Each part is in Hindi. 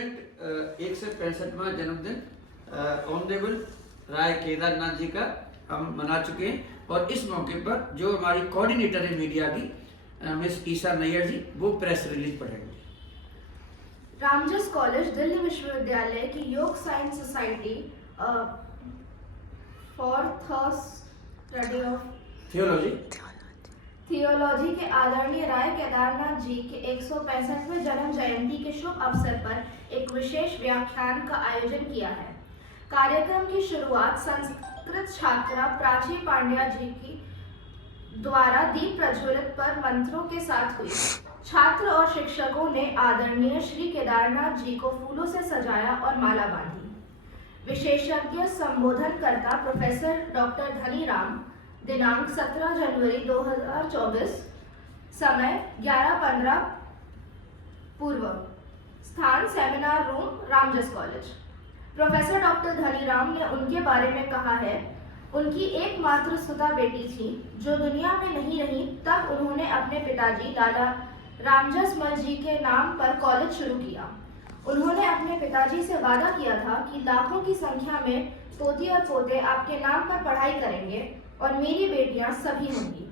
165वां जन्मदिन ऑनरेबल राय केदारनाथ जी का हम मना चुके हैं और इस मौके पर जो हमारी कोऑर्डिनेटर है मीडिया की मिस ईशा नैयर जी वो प्रेस रिलीज पढ़ेंगे। रामजस कॉलेज दिल्ली विश्वविद्यालय की योग science society for study of theology के आदरणीय राय केदारनाथ जी के 165वें जन्म जयंती के शुभ अवसर पर एक विशेष व्याख्यान का आयोजन किया है। कार्यक्रम की शुरुआत संस्कृत छात्रा प्राची पांड्या जी की द्वारा दीप प्रज्वलित पर मंत्रों के साथ हुई। छात्र और शिक्षकों ने आदरणीय श्री केदारनाथ जी को फूलों से सजाया और माला बांधी। विशेषज्ञ संबोधनकर्ता प्रोफेसर डॉक्टर धनी राम, दिनांक 17 जनवरी 2024, समय 11:15 पूर्व, स्थान seminar room Ramjas college. Professor doctor Dhani Ram ने उनके बारे में कहा है, उनकी एकमात्र सुता बेटी थी जो दुनिया में नहीं रही तब उन्होंने अपने पिताजी लाला रामजस मल जी के नाम पर कॉलेज शुरू किया। उन्होंने अपने पिताजी से वादा किया था कि लाखों की संख्या में पोती और पोते आपके नाम पर पढ़ाई करेंगे और मेरी बेटियां सभी होंगी।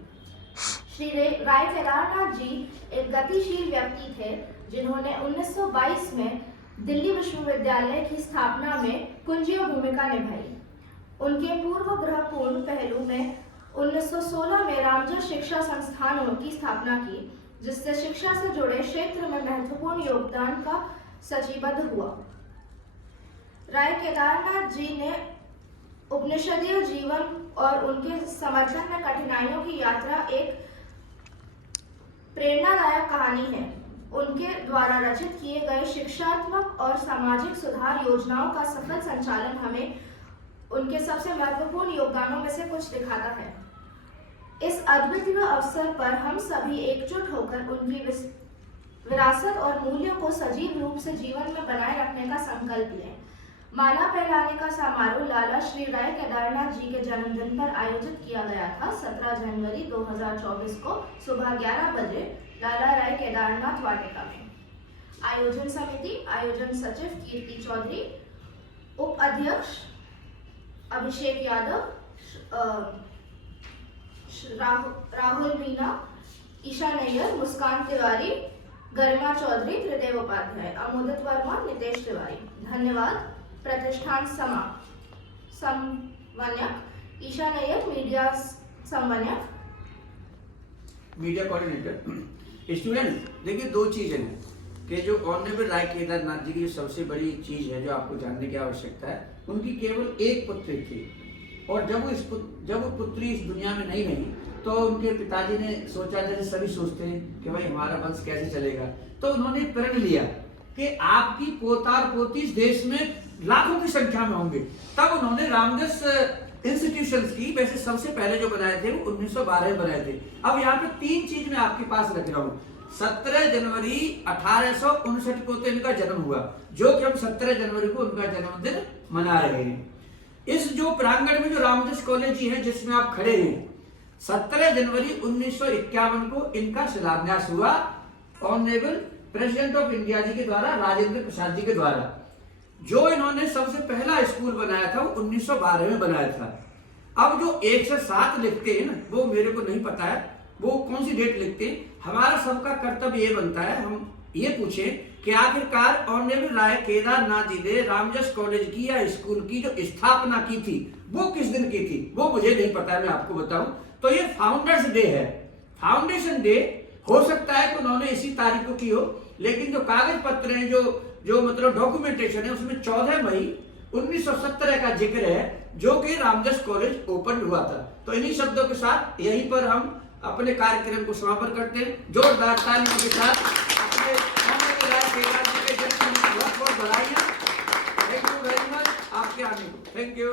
श्री राय केदारनाथ जी एक गतिशील व्यक्ति थे जिन्होंने 1922 में दिल्ली विश्वविद्यालय की स्थापना में कुंजीय भूमिका निभाई। उनके पूर्व ग्रहपूर्ण पहलू में 1916 में रामजस शिक्षा संस्थानों की स्थापना की, जिससे शिक्षा से जुड़े क्षेत्र में महत्वपूर्ण योगदान का सूचीबद्ध हुआ। राय केदारनाथ जी ने उपनिषदीय जीवन और उनके समर्थन में कठिनाइयों की यात्रा एक प्रेरणादायक कहानी है। उनके द्वारा रचित किए गए शिक्षात्मक और सामाजिक सुधार योजनाओं का सफल संचालन हमें उनके सबसे महत्वपूर्ण योगदानों में से कुछ दिखाता है। इस अद्वितीय अवसर पर हम सभी एकजुट होकर उनकी विरासत और मूल्यों को सजीव रूप से जीवन में बनाए रखने का संकल्प लें। माला पहनाने का समारोह लाला श्री राय केदारनाथ जी के जन्मदिन पर आयोजित किया गया था। 17 जनवरी 2024 को सुबह 11 बजे लाला राय केदारनाथ वाटिका में। आयोजन समिति, आयोजन सचिव कीर्ति चौधरी, उप अध्यक्ष अभिषेक यादव, राहुल मीना, ईशा नैयर, मुस्कान तिवारी, गरिमा चौधरी, त्रिदेव उपाध्याय, अमोदित वर्मा, नितेश तिवारी। धन्यवाद। प्रतिष्ठान समन्वयक ईशा नैयर, मीडिया समन्वयक, मीडिया कोऑर्डिनेटर। स्टूडेंट देखिए, दो चीजें हैं कि जो ऑनरेबल राय केदारनाथ जी की जो सबसे बड़ी चीज है जो आपको जानने की आवश्यकता है, उनकी केवल एक पुत्री थी और जब वो पुत्री इस दुनिया में नहीं रही तो उनके पिताजी ने सोचा, जैसे सभी सोचते हैं कि भाई हमारा वंश कैसे चलेगा, तो उन्होंने प्रण लिया कि आपकी पोता और पोती इस देश में लाखों की संख्या में होंगे। तब उन्होंने रामजस इंस्टीट्यूशंस की, वैसे सबसे पहले जो बनाए थे वो 1912 में बनाए थे। अब यहाँ पे तीन चीज मैं आपके पास रख रहा हूँ। 17 जनवरी 1859 को तो इनका जन्म हुआ, जो कि हम 17 जनवरी को उनका जन्मदिन मना रहे हैं। इस जो प्रांगण में जो रामजस कॉलेज है जिसमें आप खड़े हैं, 17 जनवरी 1951 को इनका शिलान्यास हुआ ऑनरेबल प्रेसिडेंट ऑफ इंडिया जी के द्वारा, राजेंद्र प्रसाद जी के द्वारा। जो इन्होंने सबसे पहला स्कूल बनाया था वो 1912 में बनाया था। अब जो 1 से 7 लिखते हैं ना, वो मेरे को नहीं पता है वो कौन सी डेट लिखते हैं। हमारा सबका कर्तव्य ये बनता है, हम ये पूछें कि आखिरकार ऑनरेबल राय केदारनाथ जी ने रामजस कॉलेज की या स्कूल की जो स्थापना की थी वो किस दिन की थी, वो मुझे नहीं पता है, मैं आपको बताऊं तो ये फाउंडर्स डे है। फाउंडेशन डे हो सकता है कि उन्होंने इसी तारीख को की हो, लेकिन जो कागज पत्र हैं, जो मतलब डॉक्यूमेंटेशन है, उसमें 14 मई 1917 का जिक्र है, जो कि रामजस कॉलेज ओपन हुआ था। तो इन्हीं शब्दों के साथ यहीं पर हम अपने कार्यक्रम को समापन करते हैं। जोरदार तालियों के साथ अपने बहुत बहुत बधाइयां। थैंक यू वेरी मच आपके आने को। Thank you.